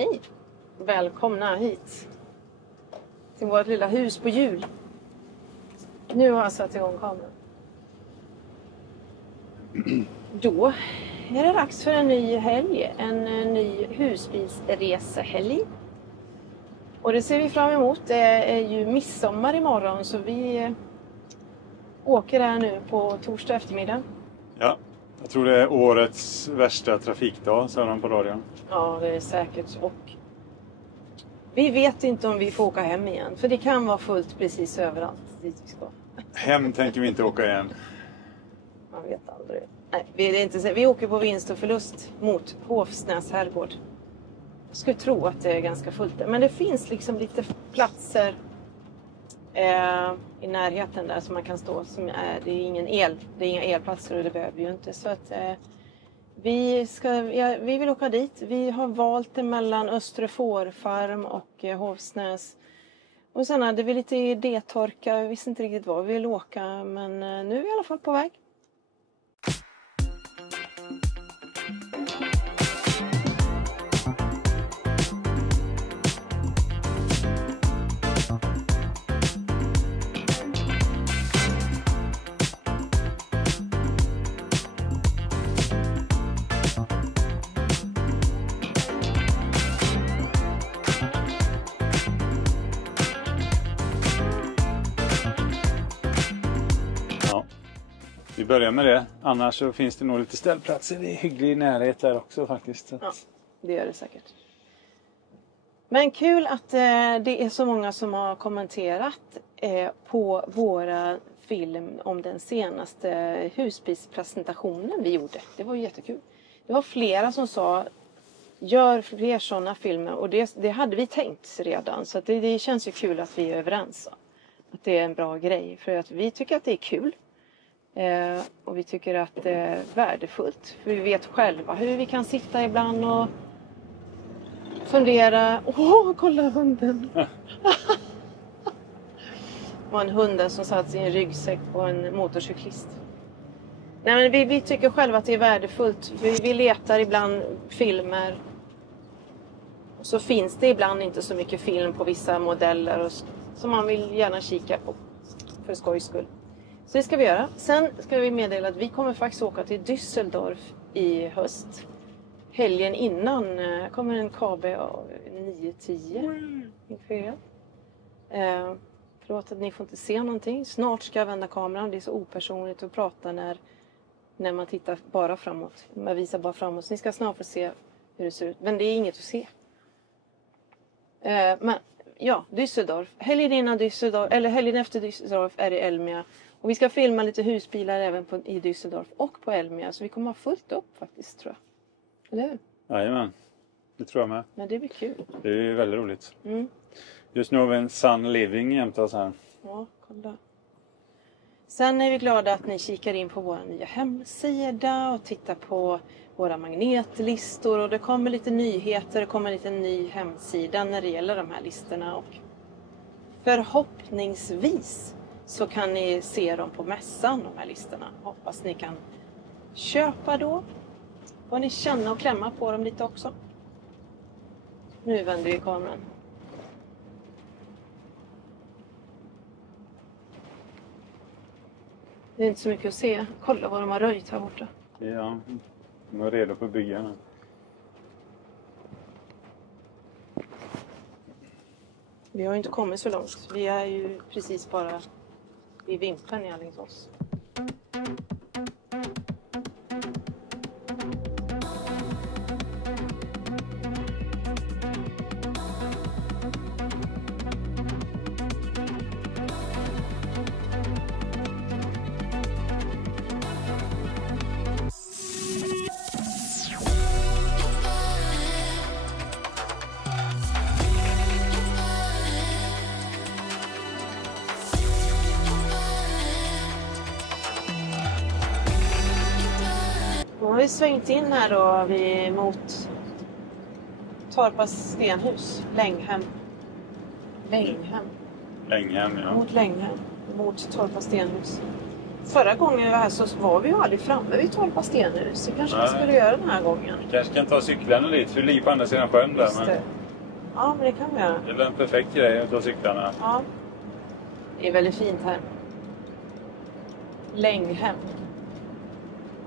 Hej! Välkomna hit till vårt lilla hus på hjul. Nu har jag satt igång kameran. Då är det dags för en ny helg. En ny husbilsresehelg. Och det ser vi fram emot. Det är ju midsommar imorgon så vi åker här nu på torsdag eftermiddag. Ja, jag tror det är årets värsta trafikdag, sa de på radion. Ja, det är säkert. Och vi vet inte om vi får åka hem igen. För det kan vara fullt precis överallt dit vi ska. Hem tänker vi inte åka igen. Man vet aldrig. Nej, vi åker på vinst och förlust mot Hovsnäs herrgård. Jag skulle tro att det är ganska fullt där. Men det finns liksom lite platser i närheten där som man kan stå. Det är inga elplatser och det behöver vi ju inte. Så att vi vill åka dit. Vi har valt det mellan Östre Fårfarm och Hovsnäs. Och sen hade vi lite idétorka. Vi visste inte riktigt var vi ville åka. Men nu är vi i alla fall på väg. Vi börjar med det. Annars så finns det nog lite ställplatser i hygglig närhet där också faktiskt. Ja, det gör det säkert. Men kul att det är så många som har kommenterat på våra film om den senaste husbilspresentationen vi gjorde. Det var jättekul. Det var flera som sa gör fler sådana filmer och det hade vi tänkt redan. Så att det känns ju kul att vi är överens. Att det är en bra grej. För att vi tycker att det är kul. Och vi tycker att det är värdefullt. För vi vet själva hur vi kan sitta ibland och fundera. Kolla hunden! Det var en hund som satt i en ryggsäck på en motorcyklist. Nej, men vi tycker själva att det är värdefullt. Vi letar ibland filmer. Och så finns det ibland inte så mycket film på vissa modeller som man vill gärna kika på. För skojs skull. Så det ska vi göra. Sen ska vi meddela att vi kommer faktiskt åka till Düsseldorf i höst. Helgen innan kommer en KB 9-10. Förlåt att ni får inte se någonting. Snart ska jag vända kameran. Det är så opersonligt att prata när man tittar bara framåt. Man visar bara framåt. Så ni ska snart få se hur det ser ut. Men det är inget att se. Men ja, Düsseldorf. Helgen innan Düsseldorf, eller helgen efter Düsseldorf är det Elmia. Och vi ska filma lite husbilar även i Düsseldorf och på Elmia. Så vi kommer ha fullt upp faktiskt, tror jag. Eller hur? Jajamän, det tror jag med. Men det blir kul. Det är väldigt roligt. Mm. Just nu har vi en Sun Living jämte oss här. Ja, kolla. Sen är vi glada att ni kikar in på vår nya hemsida och tittar på våra magnetlistor. Och det kommer lite nyheter, det kommer lite ny hemsida när det gäller de här listorna. Och förhoppningsvis så kan ni se dem på mässan, de här listorna. Hoppas ni kan köpa då. Och ni känna och klämma på dem lite också. Nu vänder vi kameran. Det är inte så mycket att se. Kolla vad de har röjt här borta. Ja, de är redo för att bygga nu. Vi har ju inte kommit så långt. Vi är ju precis bara i Vimpen i Alingsås. Nu har vi svängt in här då mot Torpas stenhus. Länghem, ja. mot Länghem, mot Torpas stenhus. Förra gången vi var här så var vi ju aldrig framme vid Torpa stenhus. Det kanske vi skulle göra den här gången. Vi kanske kan ta cyklarna dit, för vi ligger på andra sidan sjön där. Men... Ja, men det kan vi göra. Det är en perfekt grej att ta cyklarna. Ja. Det är väldigt fint här. Länghem.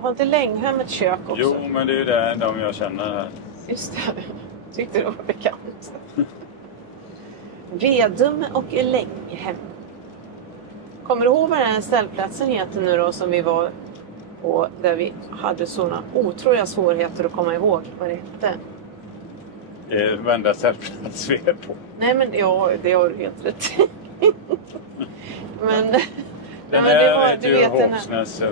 Har inte Länghem ett kök också? Jo, men det är ju det de jag känner här. Just det. Tyckte det var bekant. Vedum och Länghem. Kommer du ihåg vad den här ställplatsen heter nu då som vi var på, där vi hade sådana otroliga svårigheter att komma ihåg vad det hette? Det är den enda ställplats vi är på. Nej, men ja, det har du helt rätt. Men den det var, heter ju Håksnäs.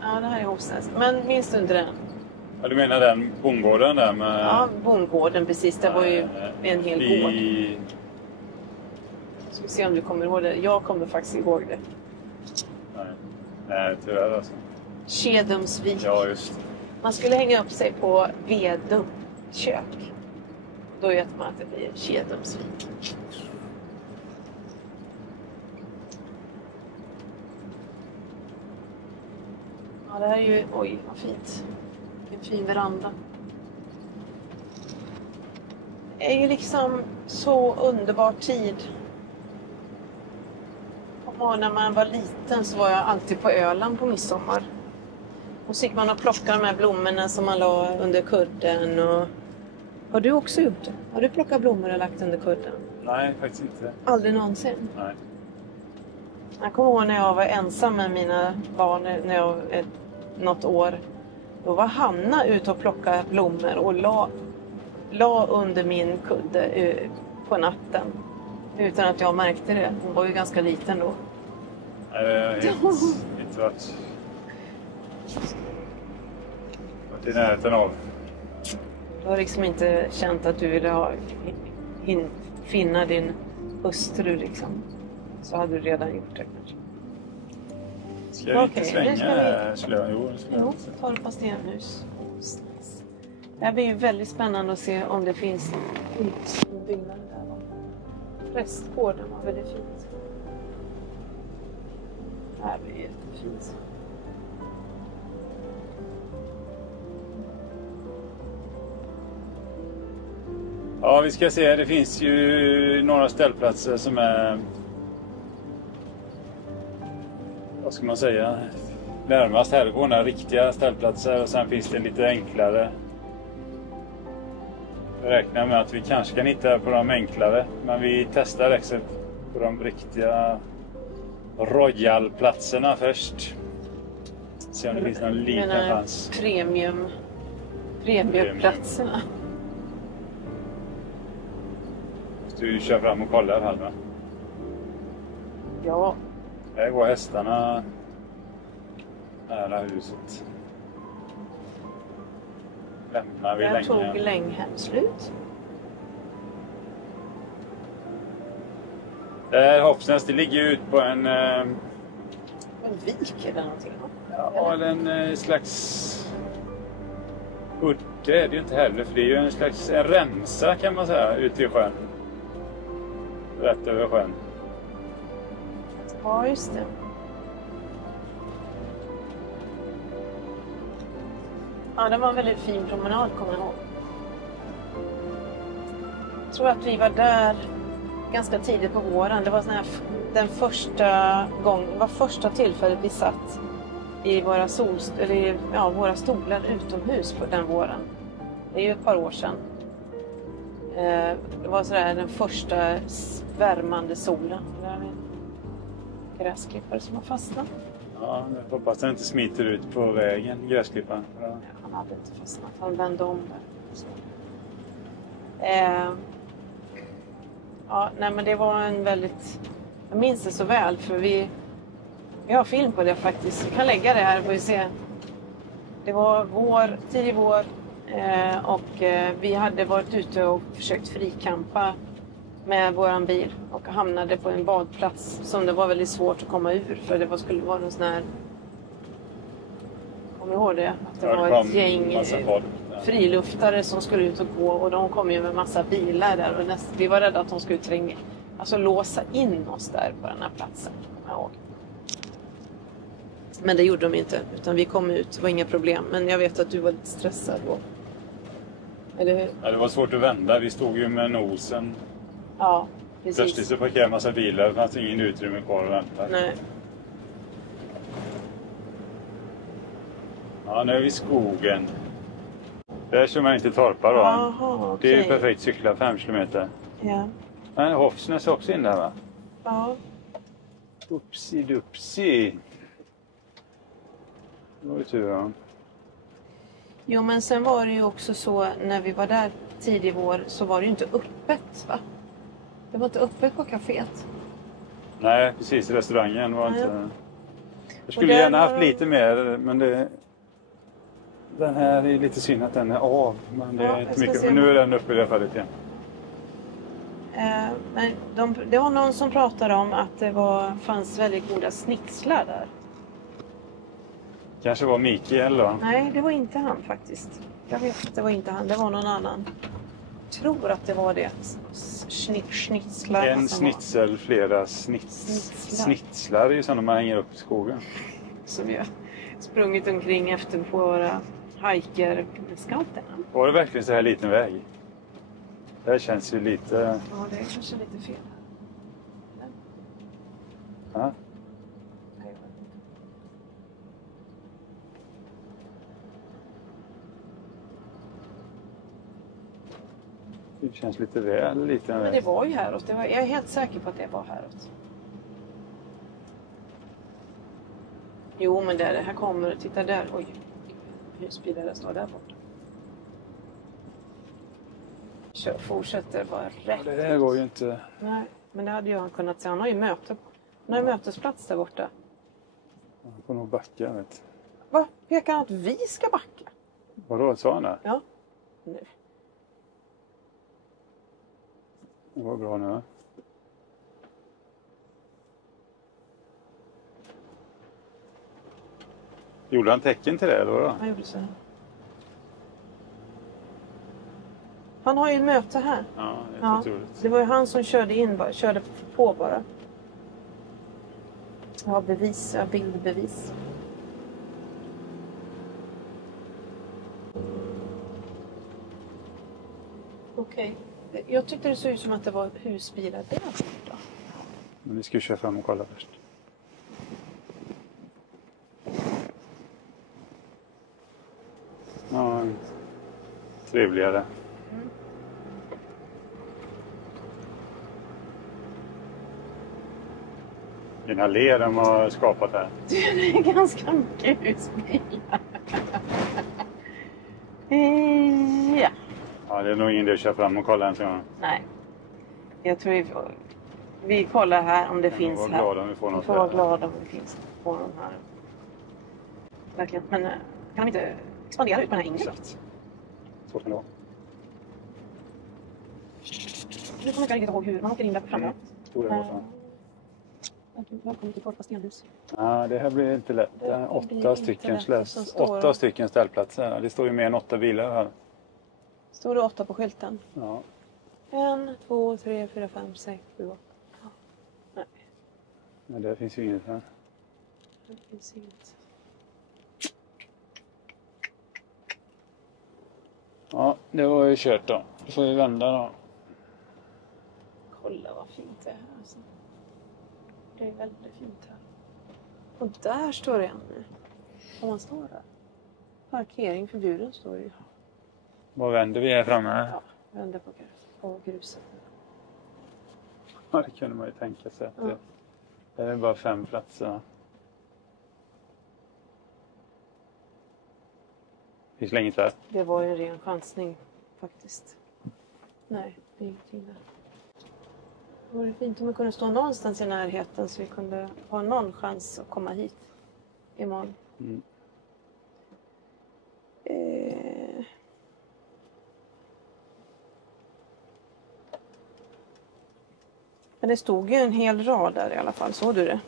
Ja, det här är Håksnäs. Men minns du inte den? Ja, du menar den bondgården där med... Ja, bondgården, precis. Det var ju en hel gård. Ska vi se om du kommer ihåg det. Jag kommer faktiskt ihåg det. Nej, tyvärr alltså. Kedumsvik. Ja, just. Man skulle hänga upp sig på Vedum kök. Då vet man att det blir Kedumsvik. Ja, det här är ju... Oj, vad fint. En fin veranda. Det är ju liksom så underbar tid. Och när man var liten så var jag alltid på Öland på midsommar. Och så gick man och plockade de här blommorna som man la under kudden. Och... Har du också gjort det? Har du plockat blommor och lagt under kudden? Nej, faktiskt inte. Aldrig någonsin? Nej. Jag kommer ihåg när jag var ensam med mina barn när jag var något år. Då var Hanna ute och plockade blommor och la under min kudde på natten. Utan att jag märkte det. Hon var ju ganska liten då. Nej, det har inte varit i närheten av. Du har liksom inte känt att du ville finna din hustru liksom. Så hade du redan gjort det kanske. Ska vi inte svänga? Jo, Torpa stenhus. Det här blir ju väldigt spännande att se om det finns byggnader där. Prästgården var väldigt fint. Det här blir jättefint. Ja, vi ska se. Det finns ju några ställplatser som är... Vad ska man säga? Närmast herrgården är riktiga ställplatser och sen finns det lite enklare. Jag räknar med att vi kanske kan hitta på de enklare. Men vi testar också på de riktiga Royal-platserna först. Se om det finns någon liten chans. Premiumplatserna. Du kör fram och kollar här va? Ja. Här går hästarna nära huset. Lämnar vi länge. Jag tog Länghem slut. Håksnäs, det ligger ut på en... En vik eller någonting? Ja, en slags... udde är det ju inte heller, för det är ju en slags remsa kan man säga, ute vid sjön. Rätt över sjön. Ja, just det. Ja, det var en väldigt fin promenad, kommer jag ihåg. Jag tror att vi var där ganska tidigt på våren. Det var första tillfället vi satt i våra våra stolar utomhus på den våren. Det är ju ett par år sedan. Det var sådär den första värmande solen. Det är en gräsklippare som har fastnat. Ja, jag hoppas den inte smiter ut på vägen, gräsklipparen. Ja. Han hade inte fastnat, han vände om där. Ja, nej men det var en väldigt... Jag minns det så väl för vi har film på det faktiskt. Vi kan lägga det här och vi se. Det var tidig vår och vi hade varit ute och försökt frikampa med våran bil och hamnade på en badplats som det var väldigt svårt att komma ur för det skulle vara någon sån här... Kommer du ihåg det? Att det var ett gäng friluftare som skulle ut och gå och de kom ju med massa bilar där och vi var rädda att de skulle låsa in oss där på den här platsen. Men det gjorde de inte, utan vi kom ut, det var inga problem. Men jag vet att du var lite stressad då. Eller hur? Ja, det var svårt att vända. Vi stod ju med nosen. Ja, precis. Plötsligt så parkerade en massa bilar. Det fanns ingen utrymme kvar att vänta. Nej. Ja, nu är vi i skogen. Där kör man inte torpar då. Jaha, okej. Det är ju perfekt cykla 5 kilometer. Ja. Men Hofsnäs är också in där va? Ja. Upsi-dupsi. Det var ju tur då. Jo, men sen var det ju också så när vi var där tidig vår så var det ju inte öppet, va? Det var inte öppet på kaféet. Nej, precis. Restaurangen var Nej. inte... Jag skulle där gärna var haft lite mer, men det... Den här är lite synd att den är av. Men det Ja, är jag inte ska mycket. se Men nu är den uppe i alla fall lite igen. Men det var någon som pratade om att det fanns väldigt goda snitslar där. Kanske var Mikael då. Nej, det var inte han faktiskt. Jag vet att det var inte han, det var någon annan. Jag tror att det var det. Snitslar. En som var- snitsel, flera snitslar är ju sådana man hänger upp i skogen. Som vi har sprungit omkring efter på våra hajker med scouterna. Var det verkligen så här liten väg? Det här känns ju lite... Ja, det är kanske lite fel. Ja. Nej, Det känns lite väl liten men det väg. var ju häråt. Jag är helt säker på att det var häråt. Jo, men det här kommer. Titta där. Oj. Husbilar står där borta. Fortsätter bara rätt. Det här går ju inte... Nej, men det hade jag kunnat säga. Han har ju mötesplats där borta. Man får nog backa, vet. Va? Pekar han att vi ska backa? Vadå, sa han det? Ja. Nu. Det var bra nu. Gjorde han tecken till det eller vadå? Han gjorde så här. Han har ju ett möte här. Ja, det är Ja, otroligt. det var ju han som körde på bara. Jag har bevis, jag har bildbevis. Okej. Jag tyckte det såg ut som att det var husbilar där borta. Men vi ska ju köra fram och kolla först. Ja, trevligare. Den allé de har skapat här. Det är ganska mycket husbilar. Ja. Ja, det är nog ingen idé att köra fram och kolla ens en gång. Nej. Jag tror vi kollar här om det Vi finns får här. vara glada om vi får Vi något får vara här. glada om det finns på de här. Verkligen. Men kan de inte expandera ut på den här ingången? Exakt. Svårt kan det vara. Nu kommer jag inte ihåg hur man åker in där framme. Stora gatan. Välkommen till Torpa stenhus. Ja, det här blir inte lätt. Det blir 8 inte stycken lätt. Och så står 8 det- stycken ställplatser. Det står ju mer än 8 bilar här. Står det 8 på skylten? Ja. 1, 2, 3, 4, 5, 6, 7, 8. Nej, Men det finns ju inget här. det finns inget. Ja, det var ju kört då. Då får vi vända då. Kolla vad fint det är här alltså. Det är väldigt fint här. Och där står det en nu. Om man står där. Parkering förbjuden står det ju. Var vänder vi här framme? Ja, vänder på gruset. Ja, det kunde man ju tänka sig. Att det är bara 5 platser. Finns det inget där? Det var ju en ren chansning faktiskt. Nej, det är ingenting där. Det vore fint om vi kunde stå någonstans i närheten så vi kunde ha någon chans att komma hit imorgon. Mm. Men det stod ju en hel rad där i alla fall, såg du det?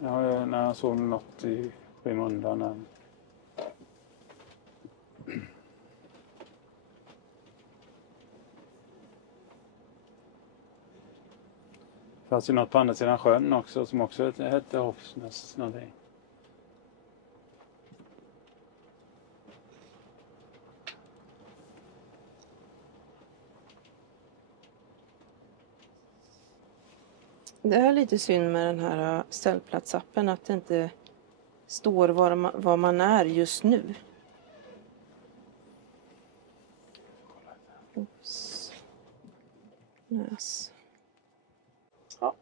Ja, när jag såg något i skymundan. Det fanns ju något på andra sidan sjön också som också hette Hofsnäs någonting. Det är lite synd med den här ställplatsappen att det inte står var man är just nu. Oops. Yes. Ja.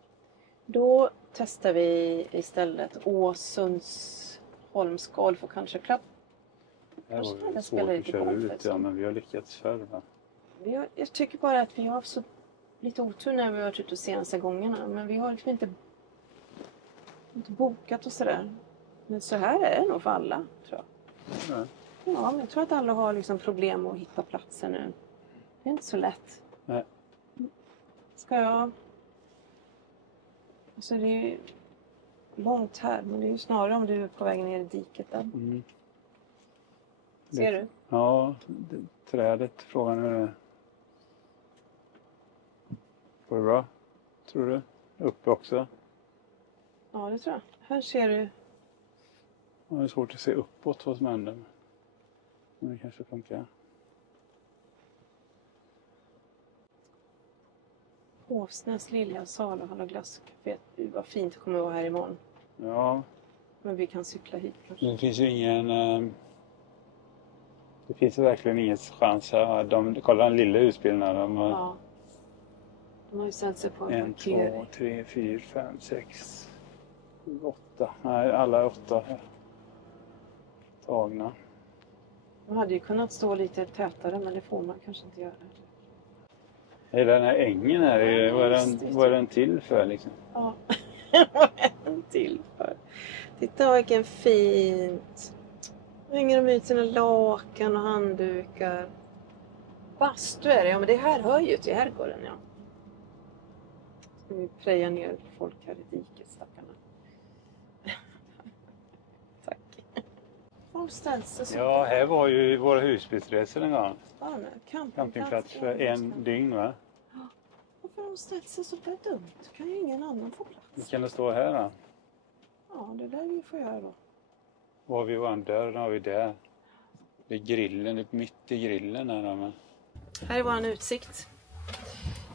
Då testar vi istället Åsundsholms Golf och Country Club. Det här var ju svårt att köra ut, ja, men vi har lyckats förr, va? Jag tycker bara att vi har så lite otur när vi har varit ute de senaste gångerna. Men vi har liksom inte bokat och sådär. Men så här är det nog för alla, tror jag. Nej. Ja, men jag tror att alla har liksom problem att hitta platser nu. Det är inte så lätt. Nej. Ska jag... Alltså det är långt här, men det är ju snarare om du är på vägen ner i diket där. Mm. Ser du? Ja, trädet. Frågan hur det... Går det bra? Tror du? Uppe också? Ja, det tror jag. Här ser du. Ja, det är svårt att se uppåt vad som händer. Men det kanske funkar. Hovsnäs lilla saluhall och glasscafé. Vad fint det kommer att vara här imorgon. Ja. Men vi kan cykla hit kanske. Det finns ju ingen... Det finns ju verkligen ingen chans här. Kolla den lilla husbilden. Ja. De har ju ställt sig på en 1, 2, 3, 4, 5, 6, 7, 8. Nej, alla är 8 här. Tagna. De hade ju kunnat stå lite tätare, men det får man kanske inte göra. Hela den här ängen här, Ja, vad är den till för liksom? Ja, vad är den till för? Titta vilken fint. Nu hänger de ut sina lakan och handdukar. Bastu är det, ja men det här hör ju till herrgården, ja. Ska vi preja ner folk här i diket, stackarna. Tack. Folk ställs så. Ja, här var ju våra husbilsresor en gång. Ja, Campingplats för en dygn, va? Varför har de ställt sig så där dumt? Kan ju ingen annan få plats? Kan det stå här då? Ja, det där vi får göra då. Var vi var en dörr, har vi där. Det är grillen, det är mitt i grillen här då. Men... Här är vår utsikt.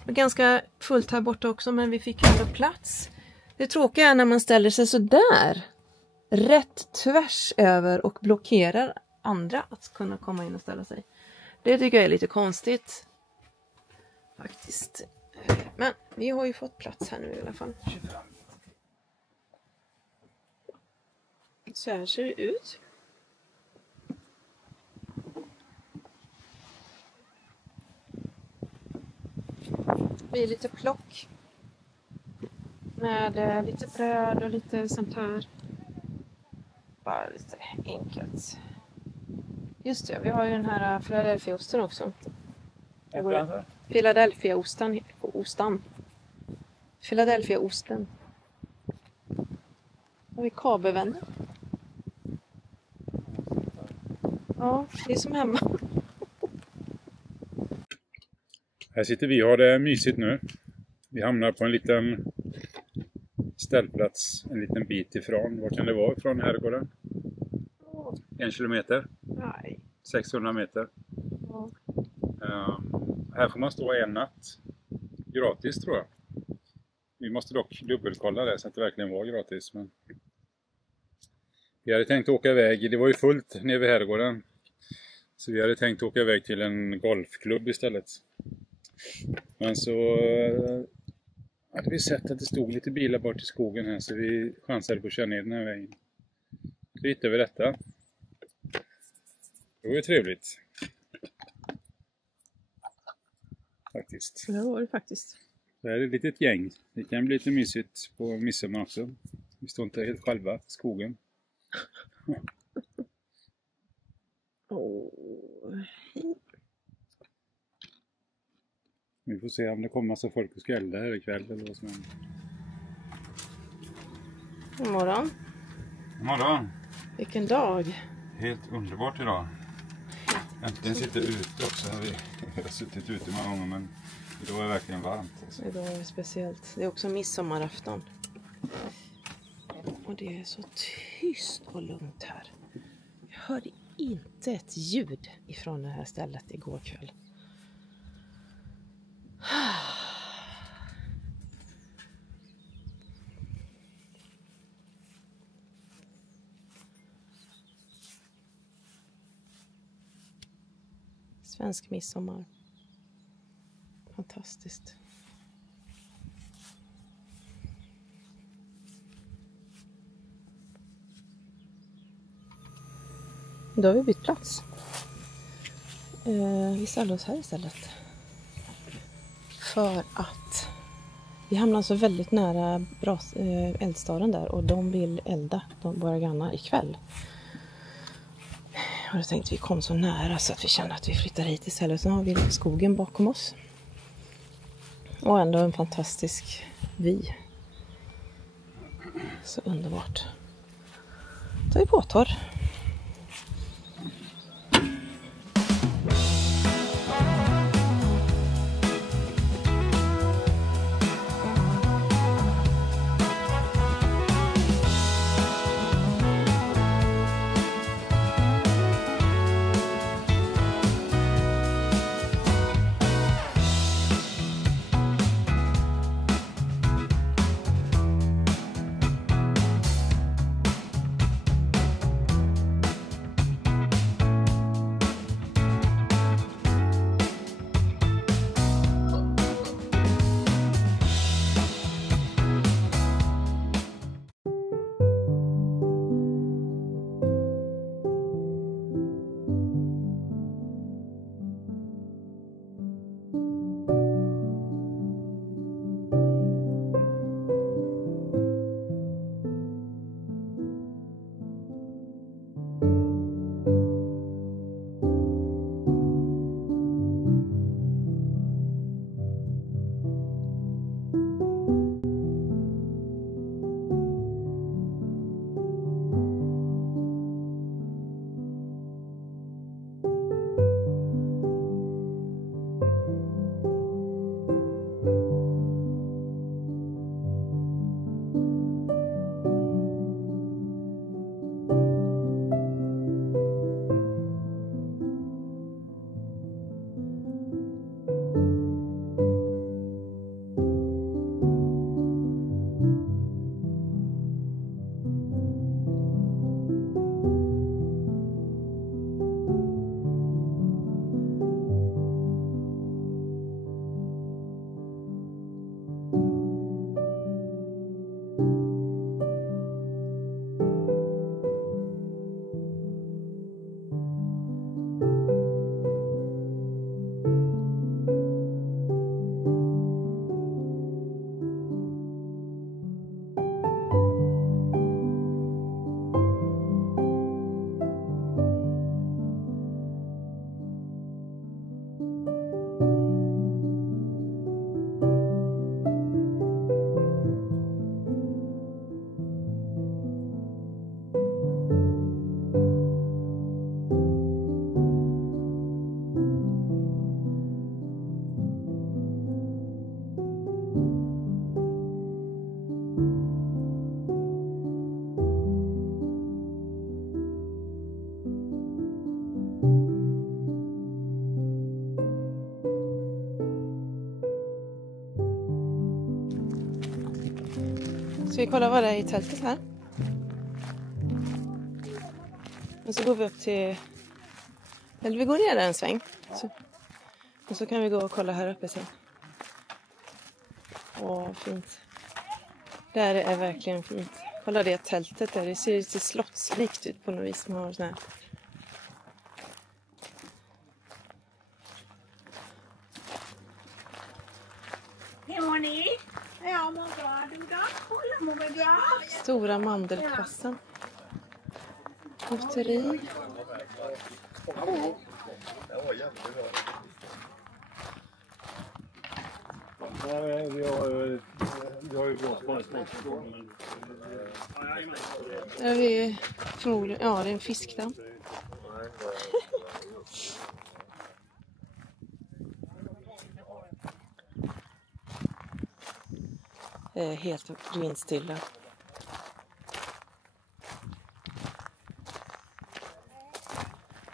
Det är ganska fullt här borta också, men vi fick ju ändå plats. Det tråkiga är när man ställer sig så där. Rätt tvärs över och blockerar andra att kunna komma in och ställa sig. Det tycker jag är lite konstigt. Faktiskt. Men vi har ju fått plats här nu i alla fall. Så här ser det ut. Det blir lite plock. Med lite bröd och lite sånt här. Bara lite enkelt. Just det, vi har ju den här Philadelphia-osten också. Philadelphia-osten. Philadelphia-osten. Har vi kabelvänner? Ja, det är som hemma. Här sitter vi och har det mysigt nu. Vi hamnar på en liten ställplats en liten bit ifrån. Vad kan det vara från herrgården? 1 kilometer? Nej. 600 meter. Ja. Här får man stå en natt. Gratis tror jag. Vi måste dock dubbelkolla det så att det verkligen var gratis. Men... Vi hade tänkt åka iväg. Det var ju fullt nere vid herrgården. Så vi hade tänkt åka iväg till en golfklubb istället. Men så hade vi sett att det stod lite bilar bort i skogen här. Så vi chansade på att köra ner den här vägen. Så hittade vi detta. Det var ju trevligt. Faktiskt. Det var det faktiskt. Det här är ett litet gäng. Det kan bli lite mysigt på midsommar också. Vi står inte helt själva i skogen. Vi får se om det kommer massa folk och ska elda här ikväll eller vad som händer. God morgon. God morgon. Vilken dag. Helt underbart idag. Äntligen sitter ute också. Vi har suttit ute många gånger men idag är det verkligen varmt. Alltså. Idag är det speciellt. Det är också midsommarafton. Och det är så tyst och lugnt här. Jag hörde inte ett ljud ifrån det här stället igår kväll. Svensk midsommar. Fantastiskt. Då har vi bytt plats. Vi ställer oss här istället. För att vi hamnar så väldigt nära eldstaden där. Och de vill elda, våra grannar, ikväll. Och då tänkte vi kom så nära så att vi kände att vi flyttar hit istället. Så har vi skogen bakom oss. Och ändå en fantastisk vy. Så underbart. Då är vi båttorr. Ska vi kolla vad det är i tältet här? Och så går vi upp till... Eller vi går ner där en sväng. Och så kan vi gå och kolla här uppe sen. Åh, fint. Där är verkligen fint. Kolla det tältet där. Det ser lite slottslikt ut på något vis. Man har sån här. Hur mår ni? Jag mår bra. Du då? Jag mår bra. Stora mandelkassen. Lotteri. Vi har ju blåst på en Där vi förmodligen, ja, det är en fiskdamm. Helt vindstilla.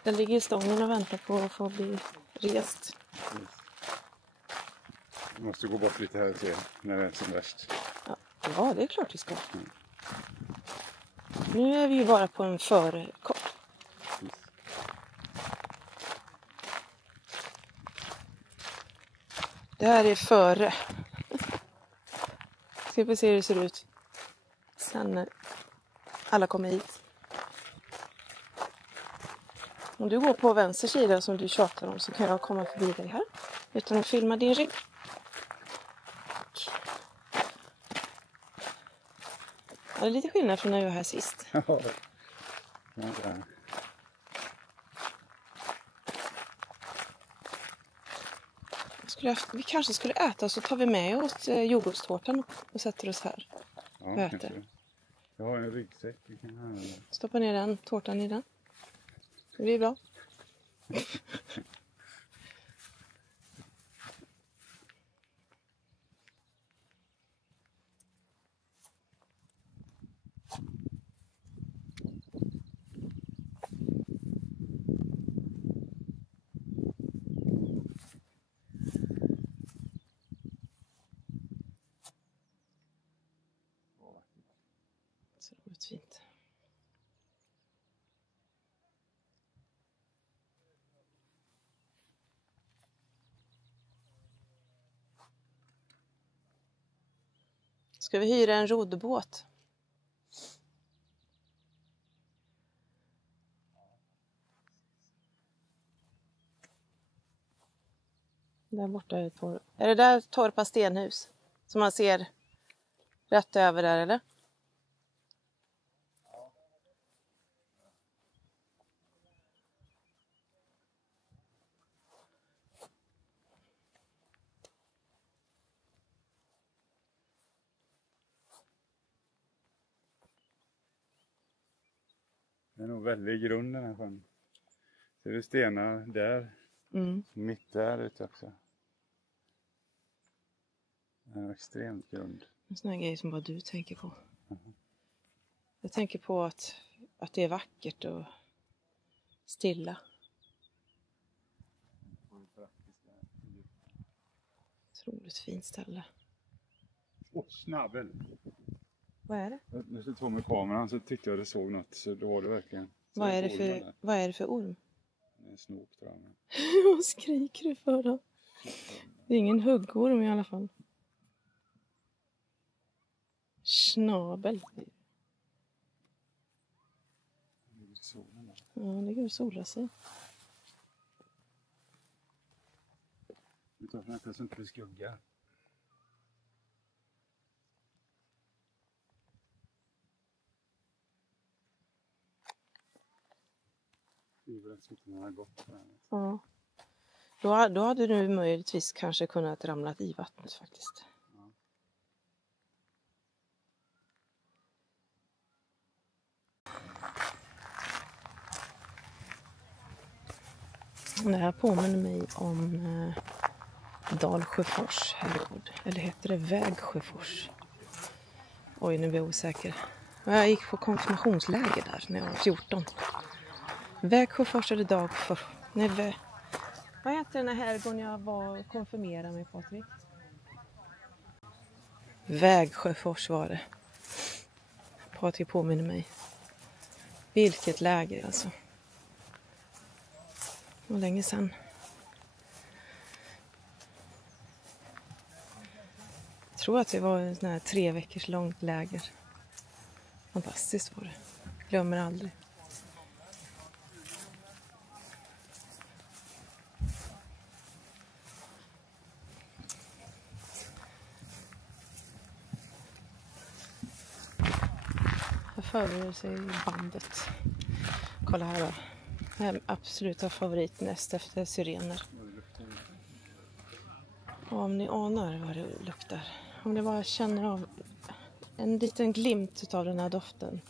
Där ligger stången och väntar på att få bli rest. Vi måste gå bort lite här och se när det är som värst. Ja, det är klart vi ska. Nu är vi ju bara på en förkopp. Det här är före. Ska vi se hur det ser ut sen när alla kommer hit. Om du går på vänster sida som du tjatar om så kan jag komma förbi dig här. Utan att filma din rygg. Ja, det är lite skillnad från när jag var här sist. Vi kanske skulle äta och så tar vi med oss jordgubbstårtan och sätter oss här. Ja, äter. Jag har en ryggsäck. Stoppa ner den, tårtan i den. Det blir bra. Så det var fint. Ska vi hyra en roddbåt? Där borta är Torp. Är det där Torpa stenhus? Som man ser rätt över där, eller? Det är nog väldigt grund den här sjön. Ser du stenar där? Mitt där ute också. Det är extremt grund. En sån här grej som bara du tänker på. Jag tänker på att det är vackert och stilla. Otroligt fint ställe. Snabel. Vad är det? När jag tog med kameran så tyckte jag det såg något, så då var det verkligen. Vad är det för orm? Det är en snok tror jag. Vad skriker du för då? Det är ingen huggorm i alla fall. Snabel. Ja, det går att sola sig. Vi tar fram så inte det skuggar. Ja. Då hade du möjligtvis kanske kunnat ramla i vattnet faktiskt. Det här påminner mig om Dalsjöfors herrgård. Eller heter det Vägsjöfors? Oj, nu blir jag osäker. Jag gick på konfirmationsläger där när jag var 14. Vägsjöfors eller Dalsjöfors? Nej, vad heter den här herrgården jag var och konfirmerade med Patrik? Vägsjöfors var det. Patrik påminner mig. Vilket läger alltså. Det var länge sedan. Jag tror att det var en sån här 3 veckors långt läger. Fantastiskt var det. Glömmer aldrig. Här förbereder sig bandet. Kolla här då. Det här är absoluta favorit näst efter syrener. Och om ni anar vad det luktar. Om ni bara känner av en liten glimt av den här doften.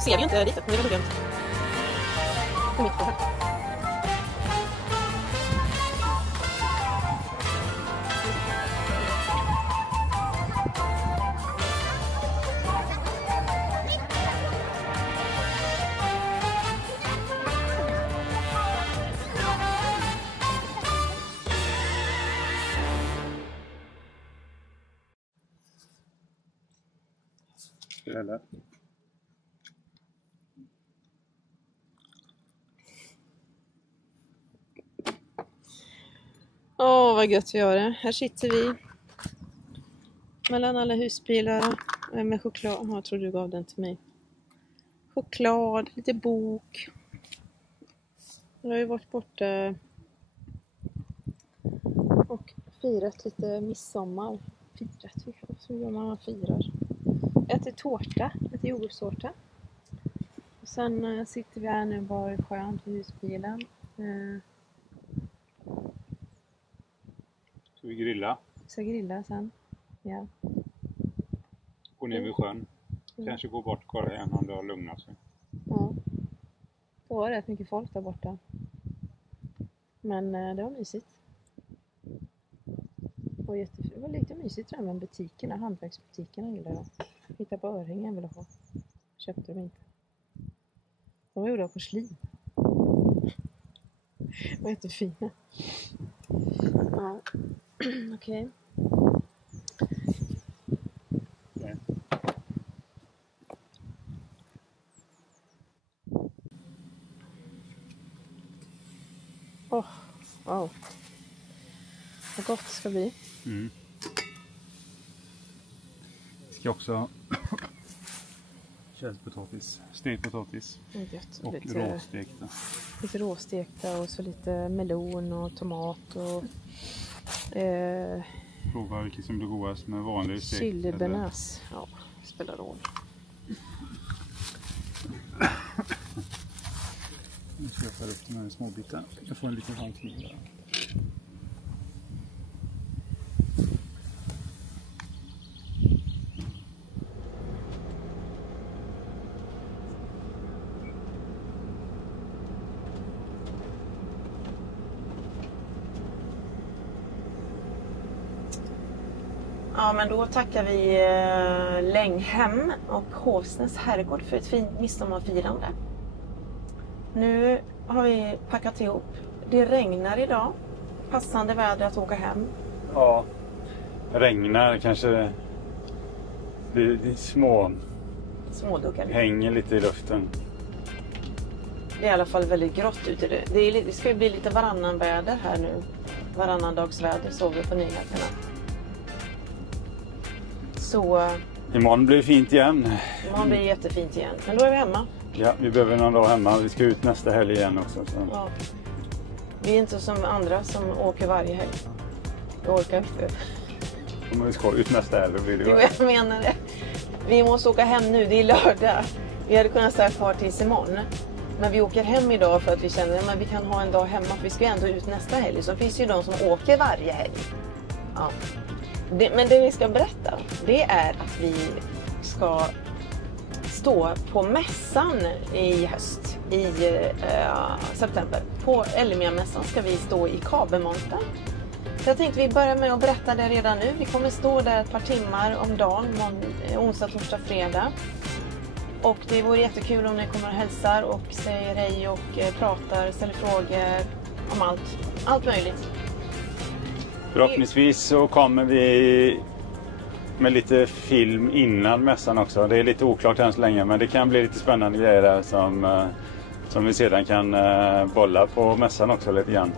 Nu ser vi ju inte dit, det är väldigt dumt. För mitt på här. Eller? Åh, vad gött vi har det. Här sitter vi mellan alla husbilar med choklad. Jag tror du gav den till mig. Choklad, lite bok. Jag har ju varit borta och firat lite midsommar. Hur gör man firar? Äter tårta, lite jordgubbstårta. Och sen sitter vi här nu bara skönt vid husbilen. Ska vi grilla? Ska grilla sen. Ja. Gå ner vid sjön. Kanske gå bort och kolla igen om det har lugnat sig. Ja. Det var rätt mycket folk där borta. Men det var mysigt. Och det var lite mysigt där med butikerna, hantverksbutikerna gillar jag. Hitta på örhängen jag ville ha. Köpte de inte. De var gjorda av porslin. De var jättefina. Ja. Okej. Åh, wow. Vad gott det ska bli. Mm. Vi ska också köttpotatis, stekt potatis och råstekta. Lite råstekta och så lite melon och tomat och prova vilket som blir godast med vanlig stekt. chilibearnaise. Ja, det spelar roll. Jag köper upp de här små bitarna. Jag får en liten handkniv där. Ja, men då tackar vi Länghem och Hovsnäs herrgård för ett fint midsommarfirande. Nu har vi packat ihop. Det regnar idag. Passande väder att åka hem. Ja, regnar kanske. Det är Småduggar. hänger lite i luften. Det är i alla fall väldigt grått ute. Det ska ju bli lite varannan väder här nu. Varannan dags väder såg vi på nyheterna. Så Imorgon blir det fint igen. imorgon blir det jättefint igen. Men då är vi hemma. Ja, vi behöver någon dag hemma. Vi ska ut nästa helg igen också. Så. Ja. Vi är inte som andra som åker varje helg. Jag orkar inte. Om vi ska ut nästa helg blir det Jo, jag menar det. Vi måste åka hem nu, det är lördag. Vi hade kunnat stanna kvar tills imorgon. Men vi åker hem idag för att vi känner att vi kan ha en dag hemma. För vi ska ju ändå ut nästa helg. Så finns ju de som åker varje helg. Ja. Men det vi ska berätta, det är att vi ska stå på mässan i höst, i september. På Elmia-mässan ska vi stå i Kabelmonten. Så jag tänkte vi börjar med att berätta det redan nu. Vi kommer stå där ett par timmar om dagen, onsdag, torsdag, fredag. Och det vore jättekul om ni kommer och hälsar och säger hej och pratar, ställer frågor om allt möjligt. Förhoppningsvis så kommer vi med lite film innan mässan också. Det är lite oklart än så länge, men det kan bli lite spännande grejer där som vi sedan kan bolla på mässan också lite grann.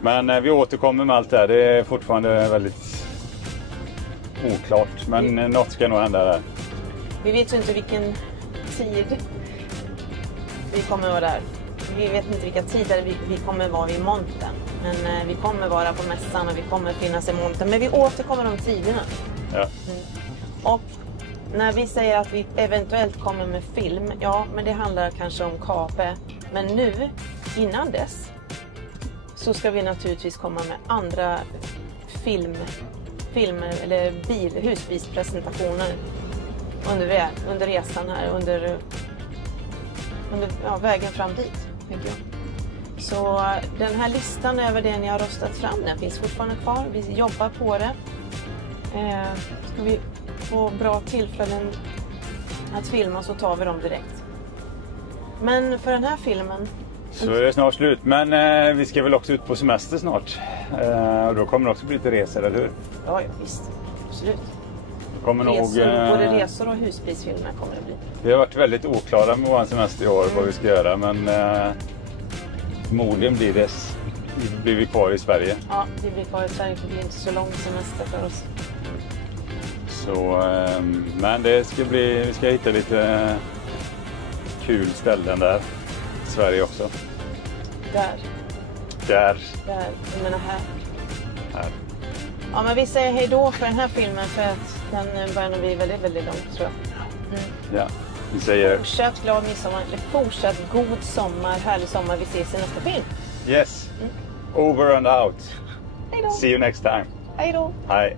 Men vi återkommer med allt det här. Det är fortfarande väldigt oklart, men något ska nog hända där. Vi vet ju inte vilken tid vi kommer vara där. Vi vet inte vilka tider vi kommer vara i monten. Men vi kommer vara på mässan och vi kommer finnas i monten. Men vi återkommer om tiderna. Ja. Mm. Och när vi säger att vi eventuellt kommer med film. Ja, men det handlar kanske om Kape. Men nu, innan dess, så ska vi naturligtvis komma med andra filmer eller husbilspresentationer under resan här. Under vägen fram dit, tänker jag. Så den här listan över det ni har röstat fram, den finns fortfarande kvar. Vi jobbar på det. Ska vi få bra tillfällen att filma så tar vi dem direkt. Men för den här filmen... Så är det snart slut. Men vi ska väl också ut på semester snart. Och då kommer det också bli lite resor, eller hur? Ja, visst. Absolut. Kommer både resor och husprisfilmer kommer det bli. Vi har varit väldigt oklara med vår semester i år, vad vi ska göra. Men förmodligen blir vi kvar i Sverige. Ja, vi blir kvar i Sverige. Det blir inte så lång semester för oss. Så, men det ska bli, vi ska hitta lite kul ställen där. I Sverige också. Där. Jag menar här. Här. Ja, men vi säger hej då för den här filmen för att den börjar nog bli väldigt, väldigt lång, tror jag. Ja, vi säger... Fortsatt glad midsommar, eller fortsatt god sommar, härlig sommar. Vi ses i nästa film. Yes. Over and out. Hej då. See you next time. Hej då. Hej.